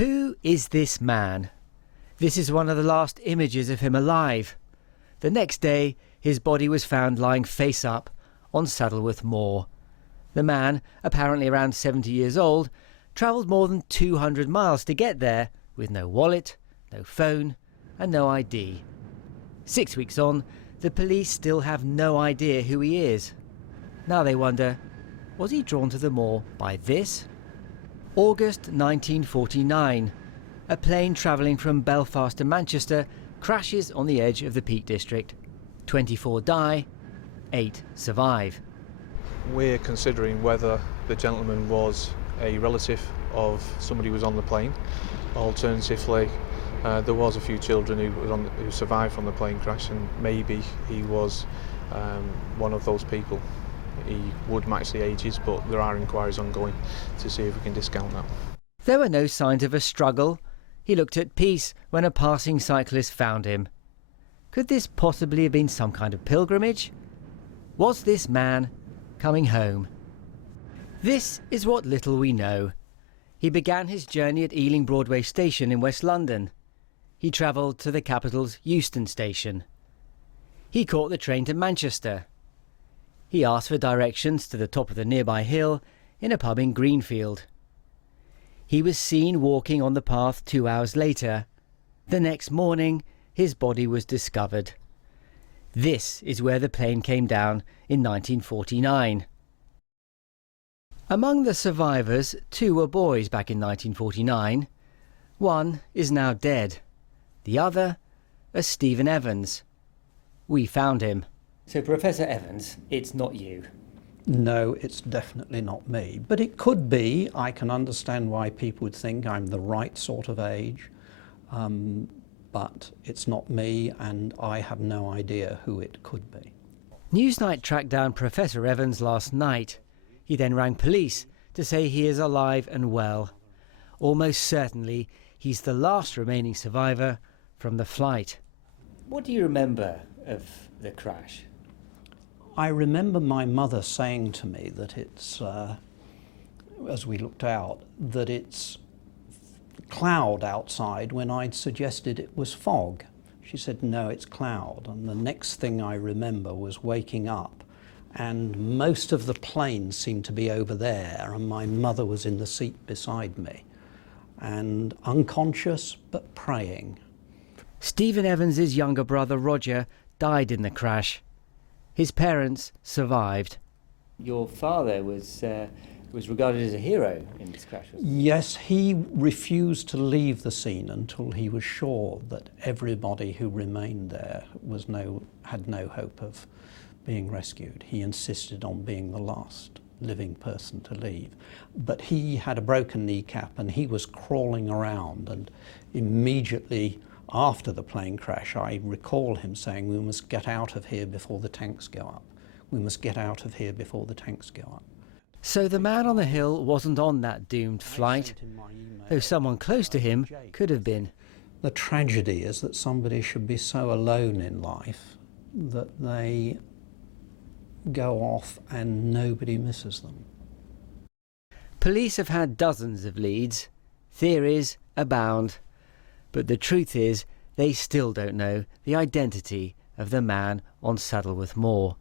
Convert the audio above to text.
Who is this man? This is one of the last images of him alive. The next day, his body was found lying face up on Saddleworth Moor. The man, apparently around 70 years old, travelled more than 200 miles to get there with no wallet, no phone and no ID. 6 weeks on, the police still have no idea who he is. Now they wonder, was he drawn to the moor by this? August 1949. A plane travelling from Belfast to Manchester crashes on the edge of the Peak District. 24 die, 8 survive. We're considering whether the gentleman was a relative of somebody who was on the plane. Alternatively, there was a few children who survived from the plane crash, and maybe he was one of those people. He would match the ages, but there are inquiries ongoing to see if we can discount that. There were no signs of a struggle. He looked at peace when a passing cyclist found him. Could this possibly have been some kind of pilgrimage? Was this man coming home? This is what little we know. He began his journey at Ealing Broadway Station in West London. He travelled to the capital's Euston Station. He caught the train to Manchester. He asked for directions to the top of the nearby hill in a pub in Greenfield. He was seen walking on the path 2 hours later. The next morning, his body was discovered. This is where the plane came down in 1949. Among the survivors, 2 were boys back in 1949. One is now dead. The other, a Stephen Evans. We found him. So, Professor Evans, it's not you. No, it's definitely not me. But it could be. I can understand why people would think I'm the right sort of age. But it's not me, and I have no idea who it could be. Newsnight tracked down Professor Evans last night. He then rang police to say he is alive and well. Almost certainly, he's the last remaining survivor from the flight. What do you remember of the crash? I remember my mother saying to me that it's, as we looked out, that it's cloud outside when I'd suggested it was fog. She said, no, it's cloud. And the next thing I remember was waking up, and most of the plane seemed to be over there, and my mother was in the seat beside me, and unconscious but praying. Stephen Evans' younger brother Roger died in the crash. His parents survived. Your father was regarded as a hero in this crash, wasn't he? Yes, he refused to leave the scene until he was sure that everybody who remained there had no hope of being rescued. He insisted on being the last living person to leave. But he had a broken kneecap and he was crawling around, and immediately after the plane crash, I recall him saying, we must get out of here before the tanks go up. We must get out of here before the tanks go up. So the man on the hill wasn't on that doomed flight, though someone close to him could have been. The tragedy is that somebody should be so alone in life that they go off and nobody misses them. Police have had dozens of leads. Theories abound. But the truth is, they still don't know the identity of the man on Saddleworth Moor.